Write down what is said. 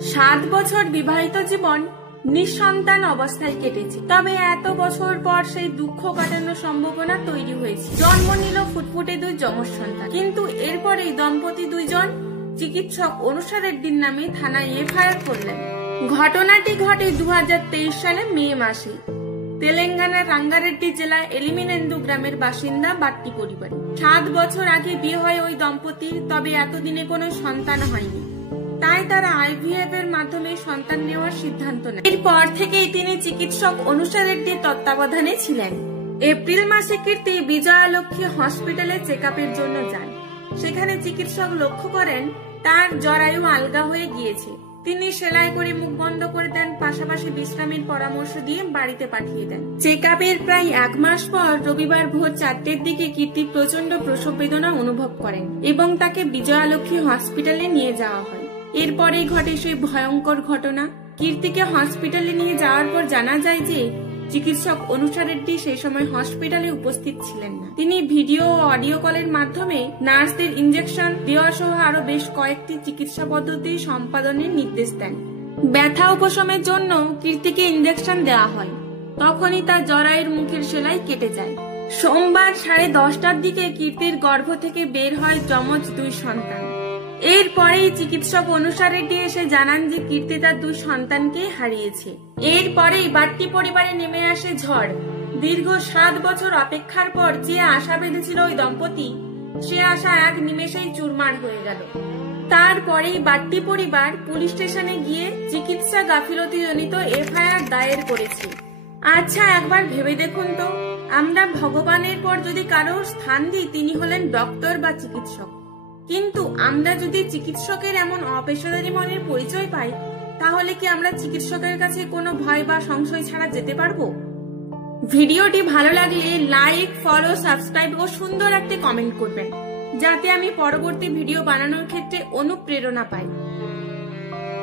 7 বছর বিবাহিত জীবন নিঃসন্তান অবস্থায় কেটেছে। তবে এত বছর পর সেই দুঃখ কাটানোর সম্ভাবনা তৈরি হয়েছে। জন্ম নিল ফুটফুটে 2 যমজ সন্তান। কিন্তু এরপরেই দম্পতি 2 জন চিকিৎসক অনুষা রেড্ডির নামে থানায় এফআইআর করলেন। ঘটনাটি ঘটে 2023 সালে মে মাসে তেলেঙ্গানার রাঙ্গারেড্ডি জেলার এলিমিনেন্দু গ্রামের বাসিন্দা বাট্টি পরিবারে। 7 বছর আগে বিয়ে হয় ওই দম্পতির, তবে এতদিনে কোনো সন্তান হয়নি। তাই তারা আইভিএফ এর মাধ্যমে সন্তান নেওয়ার সিদ্ধান্ত নেয়। এরপর থেকেই তিনি চিকিৎসক অনুষা রেড্ডির তত্ত্বাবধানে ছিলেন। এপ্রিল মাসে কীর্তি বিজয়ালক্ষ্মী হসপিটালে চেকআপের জন্য যান। সেখানে চিকিৎসক লক্ষ্য করেন তার জরায়ু আলগা হয়ে গিয়েছে। তিনি সেলাই করে মুখ বন্ধ করে দেন, পাশাপাশি বিশ্রামের পরামর্শ দিয়ে বাড়িতে পাঠিয়ে দেন। চেকআপের প্রায় 1 মাস পর রবিবার ভোর 4টের দিকে কীর্তি প্রচন্ড প্রসব বেদনা অনুভব করেন এবং তাকে বিজয়ালক্ষ্মী হসপিটালে নিয়ে যাওয়া হয়। এরপরেই ঘটে সেই ভয়ঙ্কর ঘটনা। কীর্তিকে হসপিটালে নিয়ে যাওয়ার পর জানা যায় যে চিকিৎসক অনুষা রেড্ডি সেই সময় হসপিটালে উপস্থিত ছিলেন না। তিনি ভিডিও ও অডিও কলের মাধ্যমে নার্সদের ইনজেকশন দেওয়া সহ আরো বেশ কয়েকটি চিকিৎসা পদ্ধতি সম্পাদনের নির্দেশ দেন। ব্যথা উপশমের জন্য কীর্তিকে ইনজেকশন দেওয়া হয়। তখনই তার জরায়ুর মুখের সেলাই কেটে যায়। সোমবার 10:30টার দিকে কীর্তির গর্ভ থেকে বের হয় যমজ 2 সন্তান। এরপরেই চিকিৎসক অনুষা রেড্ডি এসে জানান যে কীর্তি তার 2 সন্তানকে হারিয়েছে। এরপরেই বাট্টি পরিবারে নেমে আসে ঝড়। দীর্ঘ 7 বছর অপেক্ষার পর যে আশা বেঁধেছিল ওই দম্পতি, সে আশা এক নিমেষেই চুরমার হয়ে গেল। তারপরেই বাট্টি পরিবার পুলিশ স্টেশনে গিয়ে চিকিৎসা গাফিলতি জনিত এফআইআর দায়ের করেছে। আচ্ছা, একবার ভেবে দেখুন তো, আমরা ভগবানের পর যদি কারো স্থান দিই, তিনি হলেন ডক্টর বা চিকিৎসক। কিন্তু আমরা যদি চিকিৎসকের এমন অপেশাদারী মনের পরিচয় পাই, তাহলে কি আমরা চিকিৎসকের কাছে কোনো ভয় বা সংশয় ছাড়া যেতে পারবো? ভিডিওটি ভালো লাগলে লাইক, ফলো, সাবস্ক্রাইব ও সুন্দর একটা কমেন্ট করবেন, যাতে আমি পরবর্তী ভিডিও বানানোর ক্ষেত্রে অনুপ্রেরণা পাই।